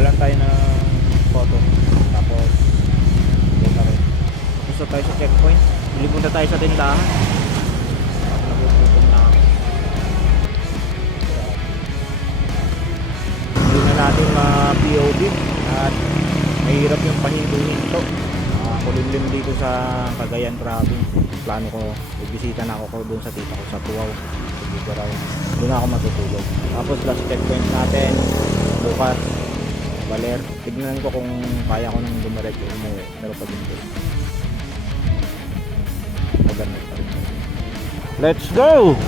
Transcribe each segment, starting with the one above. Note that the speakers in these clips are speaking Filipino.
kuha lang tayo ng photo. Tapos doon na rin. Tapos na tayo sa checkpoint. Bili muna tayo sa tindahan. Nagugutom na ako. Hindi na natin ma-POV at mahirap yung pahinto-hinto. Kulimlim dito sa Cagayan province. Plano ko, bibisita na ako doon sa tita ko sa Tuaw. Doon ako matutulog. Tapos last checkpoint natin bukas Baler. Tignan ko kung kaya ko nang dumiretso umuwi. Pero pag hindi, maganda pa rin. Let's go!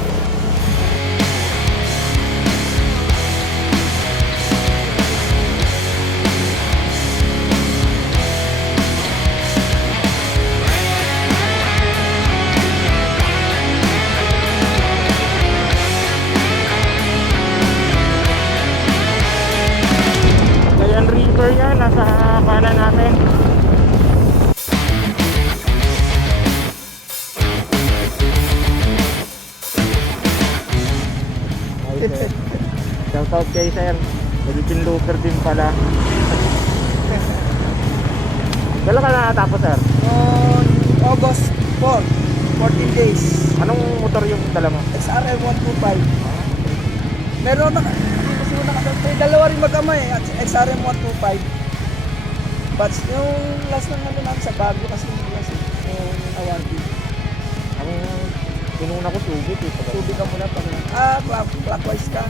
River yan, nasa kanan natin. Hi sir. Shout out kay sir. Philippine Looper din pala. Kailan ka nakatapos sir? On August 4, 14 days. Anong motor yung dala mo? XRM 125. Meron na, may dalawa rin mag-ama eh, at XRM 125. But yung last na namin namin sa Baguio kasi yung last yung Awanti. Ang pinuna ko sugit eh. Tubig ka muna pag clockwise ka.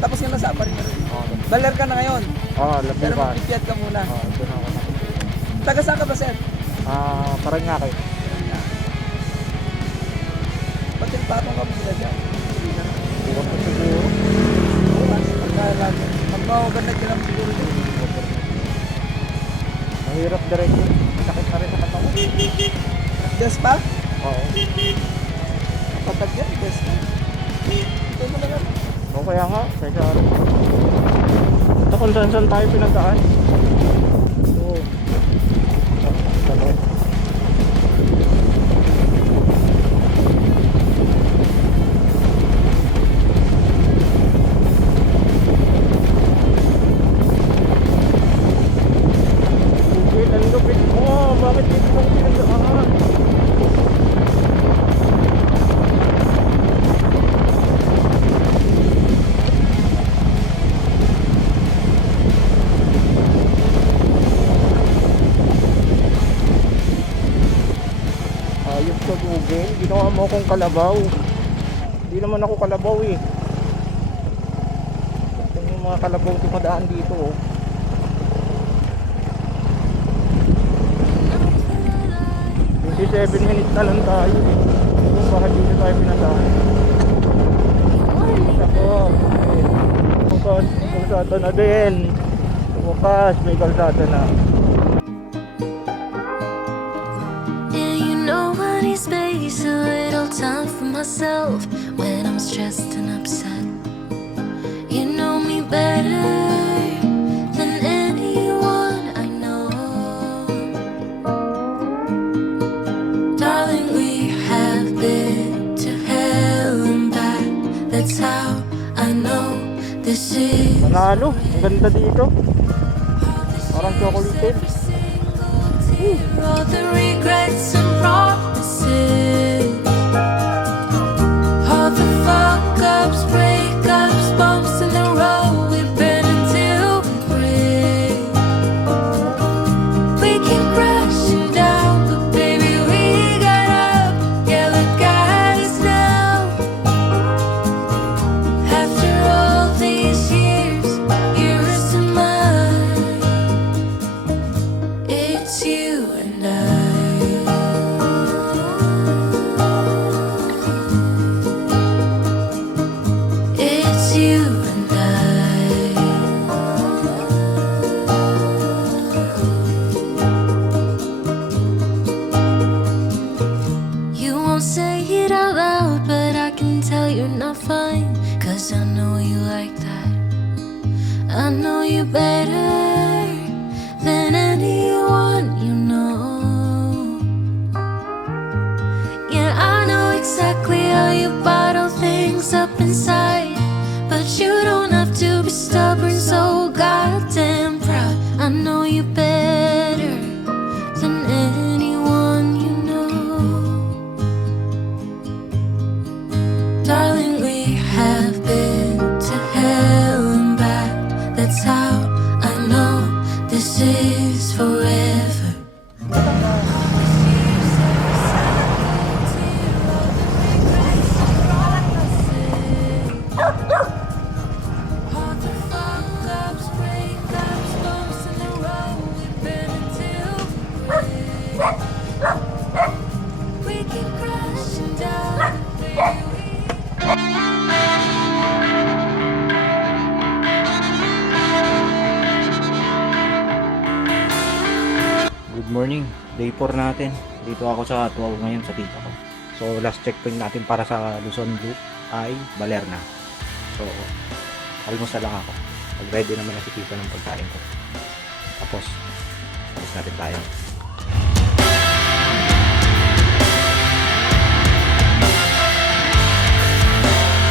Tapos nga nasa rin meron. Baler ka na ngayon. Labi Pero ba? magpipiyat ka muna. Doon ako nakatulog. Taga saan ka ba, sir? Parang nga kayo. Pati patong ka muna dyan. Iwan ko siguro. Magmamaganda ka lang siguro dyan. Mahirap diretso. Sakit na rin sa katawan. Des pa? Oo. Patag yan, des pa. Ito mo na lang. O kaya nga, kaya ito kung saan tayo pinagdaan. Oo. Ang lupit mo, bakit dito mo pinagdaan? Ayos ka Google, ginawa mo akong kalabaw. Hindi naman ako kalabaw eh. Ito yung mga kalabaw dumadaan dito oh. 27 minutes na lang tayo eh. Kung bakit dito tayo pinasaan. Ako kalsada na din. Bukas may kalsada na. Space, a little time for myself when I'm stressed and upset. You know me better than anyone I know. Darling, we have been to hell and back. That's how I know this is. Panalo, ang ganda dito. Parang chocolate. All the regrets and promises, all the fuck-ups, breakups, bumps in the road we've been until we break. We keep crashing down, but baby we got up. Yeah, look at us now. After all these years, yours and mine, it's you and I. It's you and I. You won't say it out loud, but I can tell you're not fine. 'Cause I know you like that. I know you better than anyone you know. Yeah, I know exactly how you bottle things up inside, but you don't have to be stubborn so goddamn Day 4 natin. Dito ako sa Tuaw ngayon sa tita ko. So last checkpoint natin para sa Luzon Loop ay Balerna. So almost na lang ako. Mag-ready naman na si tita ng pagkain ko. Tapos alis natin tayo.